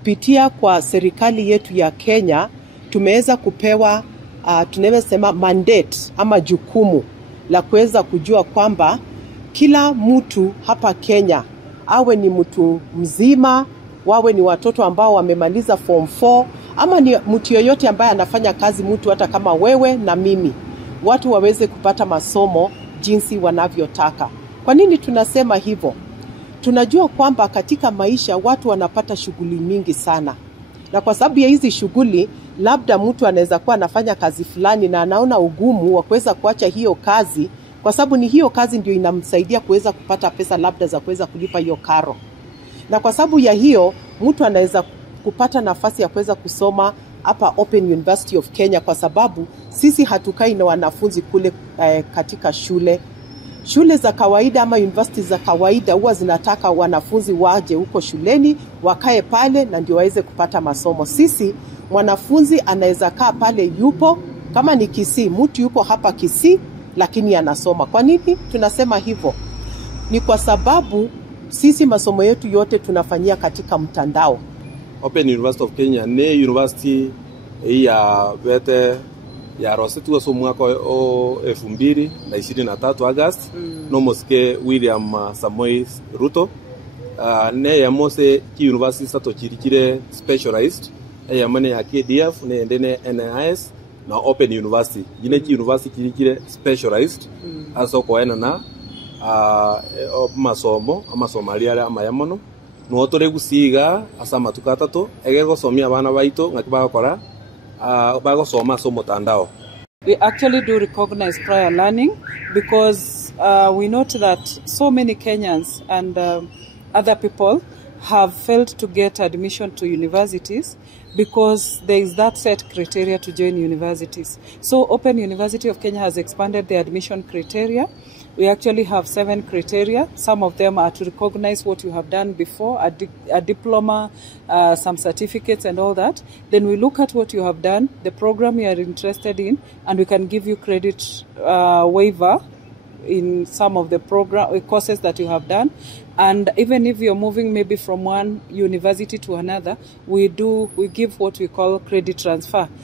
kupitia kwa serikali yetu ya Kenya tumeweza kupewa tunaweza sema mandate ama jukumu la kuweza kujua kwamba kila mtu hapa Kenya, awe ni mtu mzima, wawe ni watoto ambao wamemaliza form 4, ama ni mtu yoyote ambaye anafanya kazi, mtu hata kama wewe na mimi, watu waweze kupata masomo jinsi wanavyotaka. Kwa nini tunasema hivyo? Tunajua kwamba katika maisha watu wanapata shughuli mingi sana. Na kwa sababu ya hizi shughuli, labda mtu anaweza kuwa anafanya kazi fulani na anaona ugumu wa kuweza kuacha hiyo kazi, kwa sababu ni hiyo kazi ndio inamsaidia kuweza kupata pesa labda za kuweza kulipa hiyo karo. Na kwa sababu ya hiyo, mtu anaweza kupata nafasi ya kuweza kusoma hapa Open University of Kenya, kwa sababu sisi hatukai na wanafunzi kule katika shule za kawaida ama university za kawaida huwa zinataka wanafunzi waje huko shuleni, wakae pale na ndio waweze kupata masomo. Sisi mwanafunzi anaweza kaa pale yupo, kama ni Kisii, mtu yupo hapa Kisii lakini anasoma. Kwa nini tunasema hivyo? Ni kwa sababu sisi masomo yetu yote tunafanyia katika mtandao. Open University of Kenya ni university ya vete ya rosetu wa mwaka o 2023 August no moske William Samoei Ruto ne ya mose ki university sato chirikire specialized ya mane ya KDF ne ndene NIS na Open University yine ki university chirikire specialized aso ko na masomo aliara amayamono no tore gusiga asa matuka atatu egego somia abana baito ngakibakora bagosoma so mutandao. We actually do recognize prior learning because we note that so many Kenyans and other people have failed to get admission to universities because there is that set criteria to join universities. So Open University of Kenya has expanded the admission criteria. We actually have 7 criteria. Some of them are to recognize what you have done before, a diploma, some certificates and all that. Then we look at what you have done, the program you are interested in, and we can give you credit waiver in some of the courses that you have done. And even if you're moving maybe from one university to another, we give what we call credit transfer.